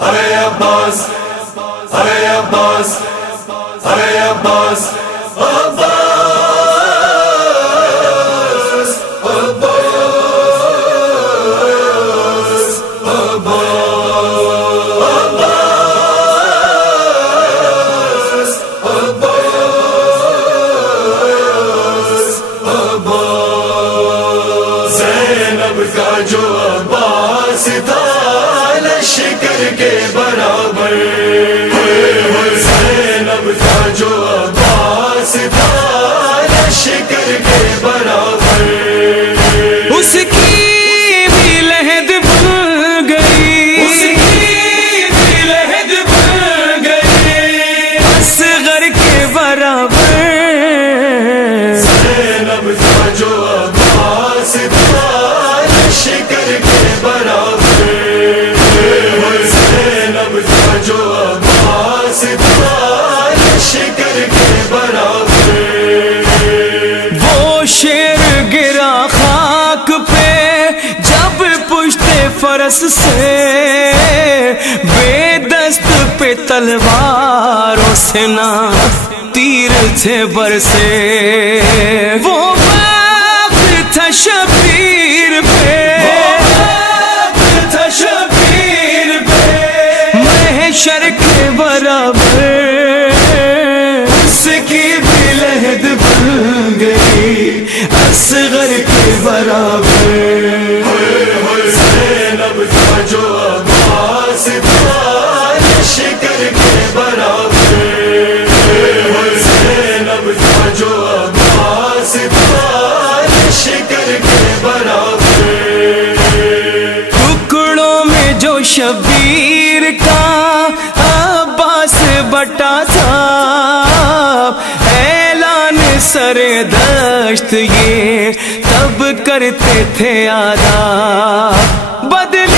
Hey Abbas, hey Abbas, hey Abbas, Abbas, Abbas, Abbas, Abbas, Zainab ka jo Abbas tha لشکر کے برابر، زینب کا جو عباس تھا لشکر کے برابر، اس کی بھی لہد بن گئی، اس کی بھی لہد بن گئی، اصغر کے برابر، زینب کا جو عباس تھا لشکر کے برابر، جو عباس تھا لشکر کے برابر، وہ شیر گرا خاک پہ جب پشت فرس سے، بے دست پہ تلواروں سے نہ تیر تھے برسے، وہ وقت تھا شبیر پہ، محشر کے برابر، اس کی بھی لہد بن گئی، اصغر کے برابر، زینب کا جو عباس تھا لشکر کے برابر، زینب کا جو عباس تھا لشکر کے برابر، ٹکڑوں میں جو شبیر کا عباس بٹا تھا، اعلان سر دشت یہ تب کرتے تھے آدھا بدل